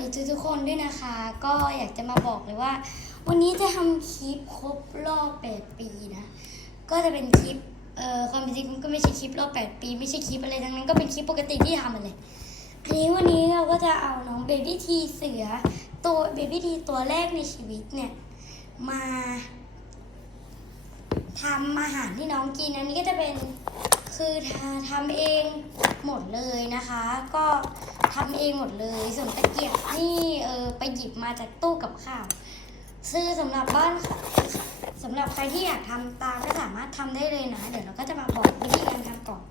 ดีทุกทุกๆคนด้วยนะคะ ก็อยากจะมาบอกเลยว่า วันนี้จะทำคลิปครบรอบ 8 ปีนะ ก็จะเป็นคลิปเอ่อความเป็นจริงมันก็ไม่ใช่คลิปรอบ 8 ปี ไม่ใช่คลิปอะไรทั้งนั้นก็เป็นคลิปปกติที่ทำมาเลยอันนี้วันนี้เราก็จะเอาน้องเบบี้ทีเสือตัวเบบี้ทีตัวแรกในชีวิตเนี่ยมาทำอาหารที่น้องกินอันนี้ก็จะเป็นคือทำเองหมดเลยนะคะ ก็ ทำเองหมดเลย ส่วนตะเกียบนี่เออไปหยิบมาจากตู้กับข้าว ซื้อสำหรับบ้านสำหรับใครที่อยากทำตามก็สามารถทำได้เลยนะ เดี๋ยวเราก็จะมาบอกวิธีการทำก่อน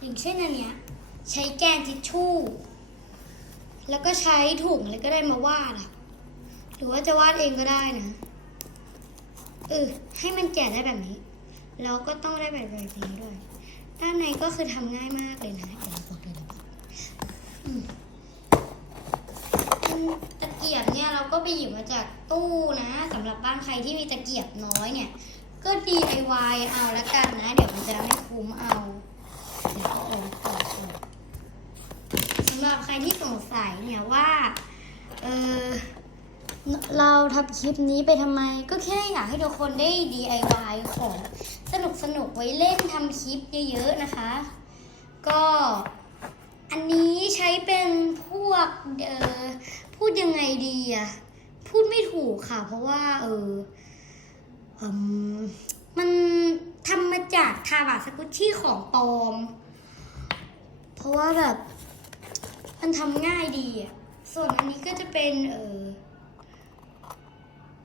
อย่างเช่นอันเนี้ยใช้แกนทิชชู่ แล้วก็ใช้ถุงอะไรก็ได้มาวาดอะหรือว่าจะวาดเองก็ได้นะเออให้มันแกะได้แบบนี้แล้วก็ต้องได้แบบแบบนี้ด้วยด้านในก็คือทำง่ายมากเลยนะอืมอืมตะเกียบเนี่ยเราก็ ไปหยิบมาจากตู้นะสำหรับบ้านใครที่มีตะเกียบน้อยเนี่ย ก็ DIY เอาละกันนะ เดี๋ยวมันจะไม่คุ้มเอาเดี๋ยวเอาออกออสำหรับใครที่สงสัยเนี่ยว่าเออเราทำคลิปนี้ไปทำไม ก็แค่อยากให้ทุกคนได้ DIY ของสนุกสนุกไว้เล่นทำคลิปเยอะๆนะคะ ก็อันนี้ใช้เป็นพวกเออพูดยังไงดีอะ พูดไม่ถูกค่ะ เพราะว่า เอออมันทำมาจากทาบะสกุชชี่ของปลอม เพราะว่าแบบ มันทำง่ายดีอะส่วนอันนี้ก็จะเป็น เออ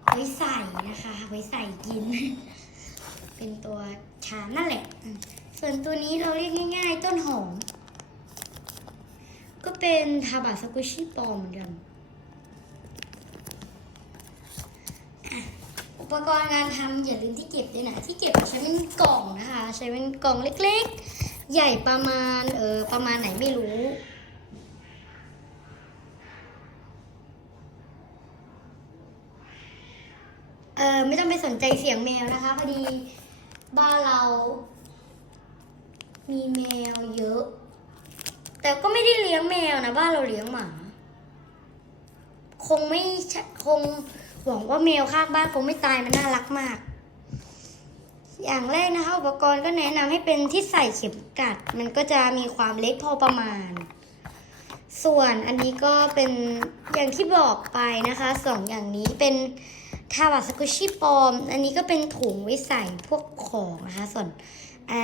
ไว้ใส่นะคะ ไว้ใส่กิน เป็นตัวชามนั่นแหละ ส่วนตัวนี้เราเรียกง่าย ๆ ต้นหอม ก็เป็นทาบะสกุชิปลอมเหมือนกันอะอุ ปกรณ์การทำอย่าลืมที่เก็บด้วยนะที่เก็บใช้เป็นกล่องนะคะ ใช้เป็นกล่องเล็กๆ ใหญ่ประมาณเออประมาณไหนไม่รู้เออไม่ต้องไปสนใจเสียงแมวนะคะพอดีบ้านเรา มีแมวเยอะ แต่ก็ไม่ได้เลี้ยงแมวนะบ้านเราเลี้ยงหมา คงไม่คง หวังว่าแมวข้างบ้านคงไม่ตายมันน่ารักมาก อย่างแรกนะคะอุปกรณ์ก็แนะนำให้เป็นที่ใส่เข็มกัด มันก็จะมีความเล็กพอประมาณ ส่วนอันนี้ก็เป็นอย่างที่บอกไปนะคะสองอย่างนี้เป็นทาวาสกุชิปอม อันนี้ก็เป็นถุงไว้ใส่พวกของนะคะ ส่วนไอ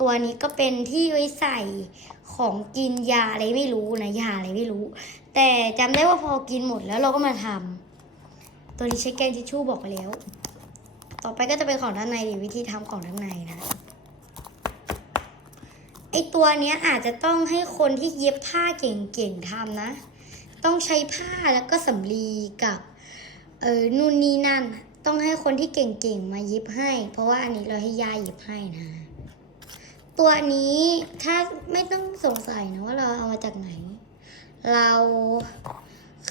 ตัวนี้ก็เป็นที่ไว้ใส่ของกินยาอะไรไม่รู้นะยาอะไรไม่รู้ แต่จำได้ว่าพอกินหมดแล้วเราก็มาทำ ตัวนี้ใช้แกนทิชชู่บอกไปแล้ว ต่อไปก็จะเป็นของด้านในดิวิธีทำของด้านในนะไอตัวเนี้ยอาจจะต้องให้คนที่เย็บผ้าเก่งๆทำนะ ต้องใช้ผ้าแล้วก็สำลีกับเออนู่นนี่นั่น ต้องให้คนที่เก่งๆมาเย็บให้ เพราะว่าอันนี้เราให้ยายเย็บให้นะ ตัวนี้ถ้าไม่ต้องสงสัยนะว่าเราเอามาจากไหน เรา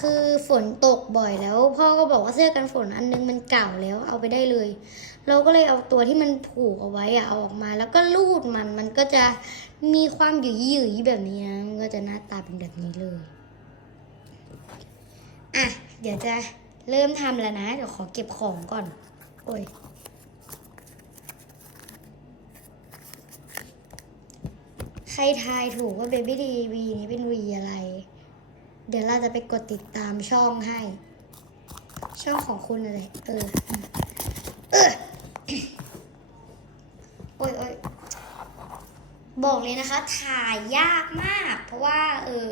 คือฝนตกบ่อยแล้ว พ่อก็บอกว่าเสื้อกันฝนอันนึงมันเก่าแล้วเอาไปได้เลย เราก็เลยเอาตัวที่มันผูกเอาไว้อะเอาออกมา แล้วก็ลูดมันมันก็จะมีความหยุ่ยหยุยๆแบบนี้นะมันก็จะหน้าตาเป็นแบบนี้เลยอะเดี๋ยวจะเริ่มทำแล้วนะเดี๋ยวขอเก็บของก่อน โอ้ยใครทายถูกว่า Baby D V นี้เป็น V อะไร เดี๋ยวเราจะไปกดติดตามช่องให้ ช่องของคุณอะไรเออเออโอ้ยโอ้ยบอกเลยนะคะ ถ่ายยากมาก เพราะว่า เออ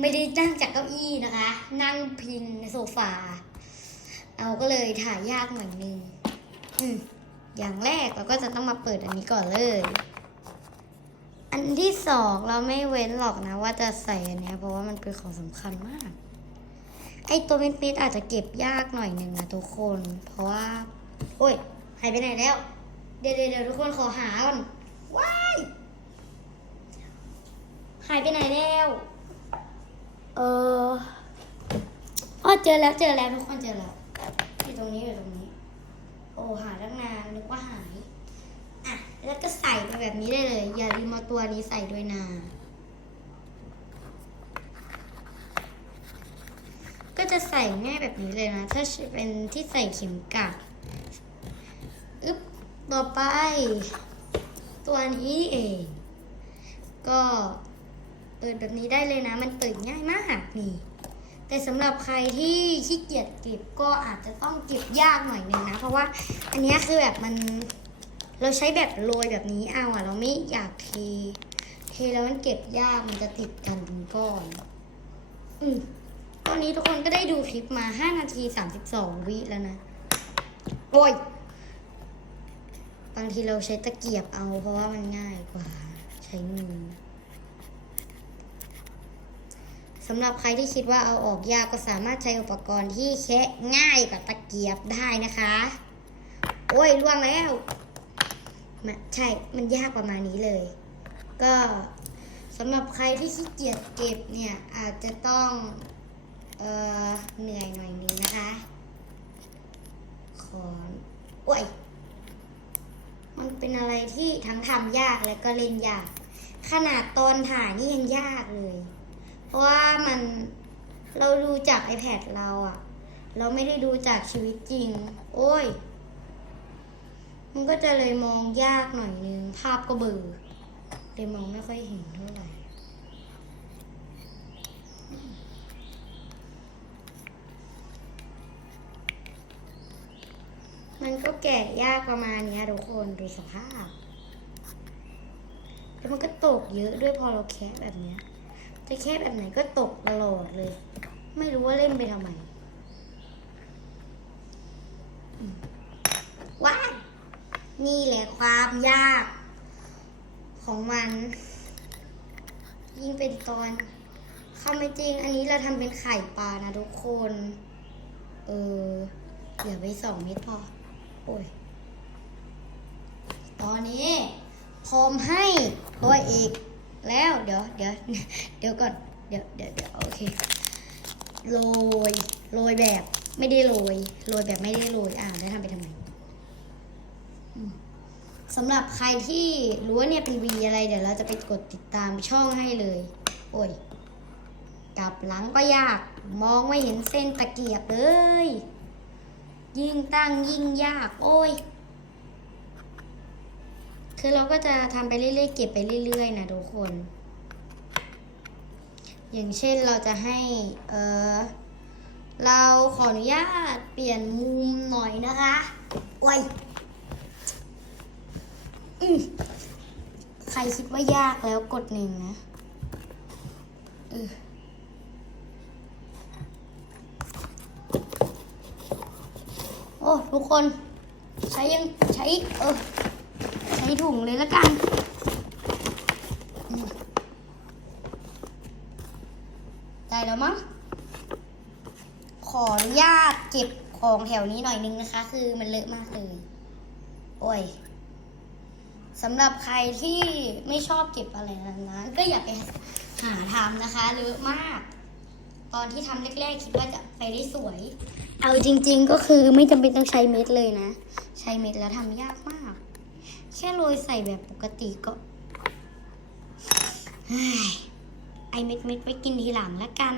ไม่ได้นั่งจากเก้าอี้นะคะ นั่งพิงในโซฟาเอาก็เลยถ่ายยากหน่อยนึงอืมอย่างแรกเราก็จะต้องมาเปิดอันนี้ก่อนเลย อันที่สองเราไม่เว้นหรอกนะ ว่าจะใส่อันเนี้ยเพราะว่ามันเป็นของสำคัญมาก ไอตัวเม็ดๆอาจจะเก็บยากหน่อยหนึ่งนะทุกคน เพราะว่า โอ้ยหายไปไหนแล้ว เดี๋ยวเดี๋ยวทุกคนขอหาก่อนว้ายหายไปไหนแล้ว เอออ๋อเจอแล้วเจอแล้วทุกคนเจอแล้วอยู่ตรงนี้อยู่ตรงนี้ โอ้หาตั้งนานนึกว่าหาย แล้วก็ใส่ไปแบบนี้ได้เลย อย่าลืมเอาตัวนี้ใส่ด้วยนะ ก็จะใส่ง่ายแบบนี้เลยนะ ถ้าเป็นที่ใส่เข็มกลัดอึ๊บต่อไป ตัวนี้เอง ก็เปิดแบบนี้ได้เลยนะ มันเปิดง่ายมากนี่แต่สำหรับใครที่ขี้เกียจเก็บก็อาจจะต้องเก็บยากหน่อยนึงนะ เพราะว่าอันนี้คือแบบมัน เราใช้แบบโรยแบบนี้เอาอะเราไม่อยากเท เทแล้วมันเก็บยากมันจะติดกันเป็นก้อน อืมตอนนี้ทุกคนก็ได้ดูคลิปมา 5 นาที 32 วิแล้วนะ โอ้ย บางทีเราใช้ตะเกียบเอาเพราะว่ามันง่ายกว่า ใช้มือสำหรับใครที่คิดว่าเอาออกยากก็สามารถใช้อุปกรณ์ที่แคะง่ายกว่าตะเกียบได้นะคะ โอ้ยล่วงแล้ว ใช่ มันยากประมาณนี้เลย ก็สำหรับใครที่ขี้เกียจเก็บเนี่ยอาจจะต้องเออเหนื่อยหน่อยนึงนะคะ ขอโอ้ย มันเป็นอะไรที่ทั้งทำยากและก็เล่นยาก ขนาดตอนถ่ายนี่ยังยากเลย เพราะว่ามันเราดูจาก iPad เราอะเราไม่ได้ดูจากชีวิตจริง โอ้ย มันก็จะเลยมองยากหน่อยนึง ภาพก็เบลอเลยมองไม่ค่อยเห็นเท่าไหร่มันก็แกะยากประมาณนี้ทุกคนดูสภาพ แล้วมันก็ตกเยอะด้วยพอเราแคะแบบนี้จะแค่แบบไหนก็ตกตลอดเลย ไม่รู้ว่าเล่นไปทำไมอืมว้าย นี่แหละความยากของมัน ยิ่งเป็นตอนความเป็นจริง อันนี้เราทำเป็นไข่ปลานะทุกคน เออเหลือไปสองเม็ดพอ โอ้ย ตอนนี้พร้อมให้ตัวอีกแล้วเดี๋ยวเดี๋ยวเดี๋ยวก่อน เดี๋ยวเดี๋ยวเดี๋ยวโอเคโรยโรยแบบไม่ได้โรยโรยแบบไม่ได้โรยอ่าแล้ทำไปทำ สำหรับใครที่รู้ว่าเนี่ยเป็นวีอะไรเดี๋ยวเราจะไปกดติดตามช่องให้เลย โอ้ย กลับหลังก็ยาก มองไม่เห็นเส้นตะเกียบเลย ยิ่งตั้งยิ่งยาก โอ้ย คือเราก็จะทำไปเรื่อยๆ เก็บไปเรื่อยๆ นะทุกคน อย่างเช่นเราจะให้ เออเราขออนุญาตเปลี่ยนมุมหน่อยนะคะ โอ้ยอืม ใครคิดว่ายากแล้วกดหนึ่งนะอโอ้ทุกคน ใช้ยังใช้เออใช้ถุงเลยละกันได้แล้วมั้งขออนุญาตเก็บของแถวนี้หน่อยนึงนะคะ คือมันเลอะมากเลย โอ้ย สำหรับใครที่ไม่ชอบเก็บอะไรนั้นๆก็อย่าไปหาทำนะคะเลอะมาก ตอนที่ทำแรกๆคิดว่าจะไปได้สวย เอาจริง ๆ ก็คือไม่จำเป็นต้องใช้เม็ดเลยนะ ใช้เม็ดแล้วทำยากมาก แค่โรยใส่แบบปกติก็ไอเม็ดเม็ดๆไว้กินทีหลังแล้วกัน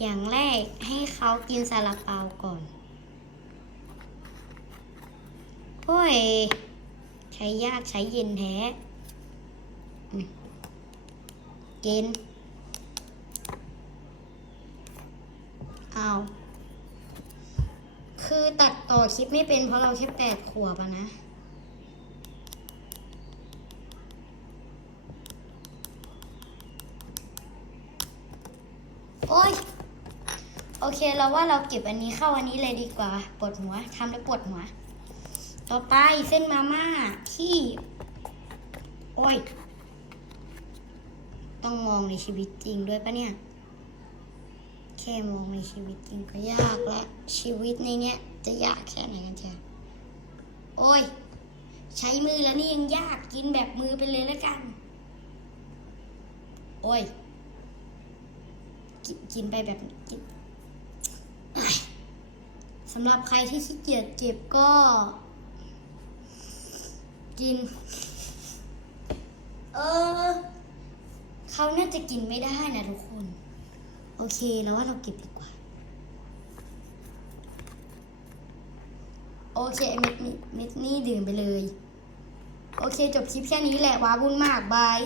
อย่างแรกให้เขากินซาลาเปาก่อนโอ้ย ช้ยากใช้เย็นแท้อืมกินเอาคือตัดต่อคลิปไม่เป็นเพราะเราแค่แปดขวบอะนะ โอ้ย โอเคเราว่าเราเก็บอันนี้เข้าอันนี้เลยดีกว่า ปวดหัวทำแล้วปวดหัว ต่อไปเส้นมาม่าที่ โอ้ย ต้องมองในชีวิตจริงด้วยปะเนี่ย แค่มองในชีวิตจริงก็ยากและชีวิตในเนี้ย จะยากแค่ไหนกันเชียโอ้ย ใช้มือแล้วนี่ยังยากกินแบบมือไปเลยแล้วกัน โอ้ยกินกินไปแบบกินสำหรับใครที่ขี้เกียจเก็บก็ กิน เออเขาน่าจะกินไม่ได้นะทุกคน โอเคแล้วว่าเราเก็บดีกว่า โอเคเม็ดนี้เม็ดนี้ดื่มไปเลย โอเค จบคลิปแค่นี้แหละว้าวุ่นมาก บาย